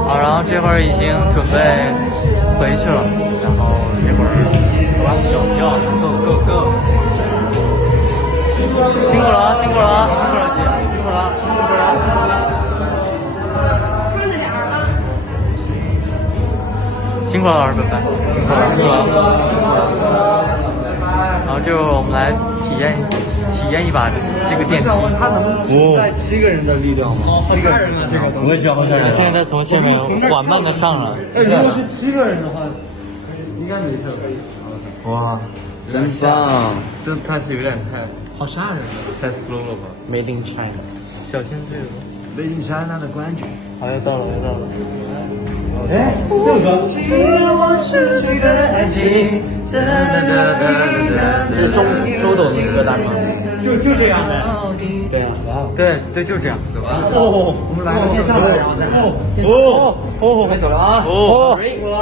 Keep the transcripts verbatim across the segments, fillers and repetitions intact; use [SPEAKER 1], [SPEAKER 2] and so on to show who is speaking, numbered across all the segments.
[SPEAKER 1] 好，然后这会儿已经准备回去了，然后这会儿要要 go go go， 辛苦了啊，辛苦了啊，辛苦了姐，辛苦了，辛苦了。辛苦了，老师，拜拜。辛苦了，辛苦了。然后就我们来体验体验一把这个电梯。
[SPEAKER 2] 它能带七个人的力量吗？七个人的这个不会需要太人。
[SPEAKER 1] 现在从下面缓慢的上来。
[SPEAKER 2] 哎，如果是七个人的话，应该没事。哇，真棒！这它是有点太好吓人了，太 slow 了吧
[SPEAKER 1] Made in China， 小心这个。
[SPEAKER 2] Made in China 的冠军。
[SPEAKER 1] 好，又到了，又到了。
[SPEAKER 2] 哎，这个。
[SPEAKER 1] 是中周董那个歌单吗？
[SPEAKER 2] 就就这样的。
[SPEAKER 1] 对啊，对对，就这样。走吧。
[SPEAKER 2] 哦，我们来了，先下来，然后再哦哦哦，
[SPEAKER 1] 准备走了啊！
[SPEAKER 2] 哦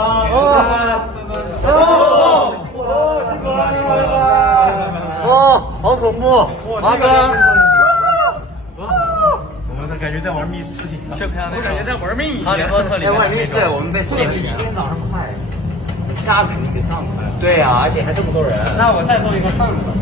[SPEAKER 1] 哦哦哦，辛苦了，辛苦了！哦，好恐怖，华哥。
[SPEAKER 2] 我们感觉在玩密室一样，
[SPEAKER 1] 是不是？我
[SPEAKER 2] 感觉在玩密。
[SPEAKER 1] 哈利波特里面密室，我们被锁了。
[SPEAKER 2] 比今天早上快，下雨给上来。
[SPEAKER 1] 对啊，而且还这么多人。
[SPEAKER 2] 那我再送一个上的吧。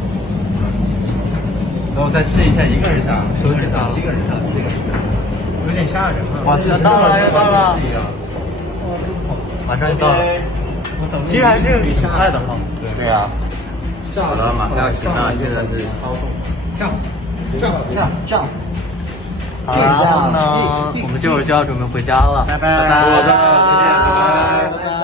[SPEAKER 2] 然后再试一下一个人上，十个人上，七个人上，这个有点吓人啊！
[SPEAKER 1] 哇，又到了，又到了。马上就到了。其实还是挺快的哈。
[SPEAKER 2] 对啊。
[SPEAKER 1] 好了，马上要行了，现在是
[SPEAKER 2] 操纵。这样，这样，这样，这样。
[SPEAKER 1] 好，然后呢，我们这会儿就要准备回家了。拜拜，拜拜，再见，拜拜。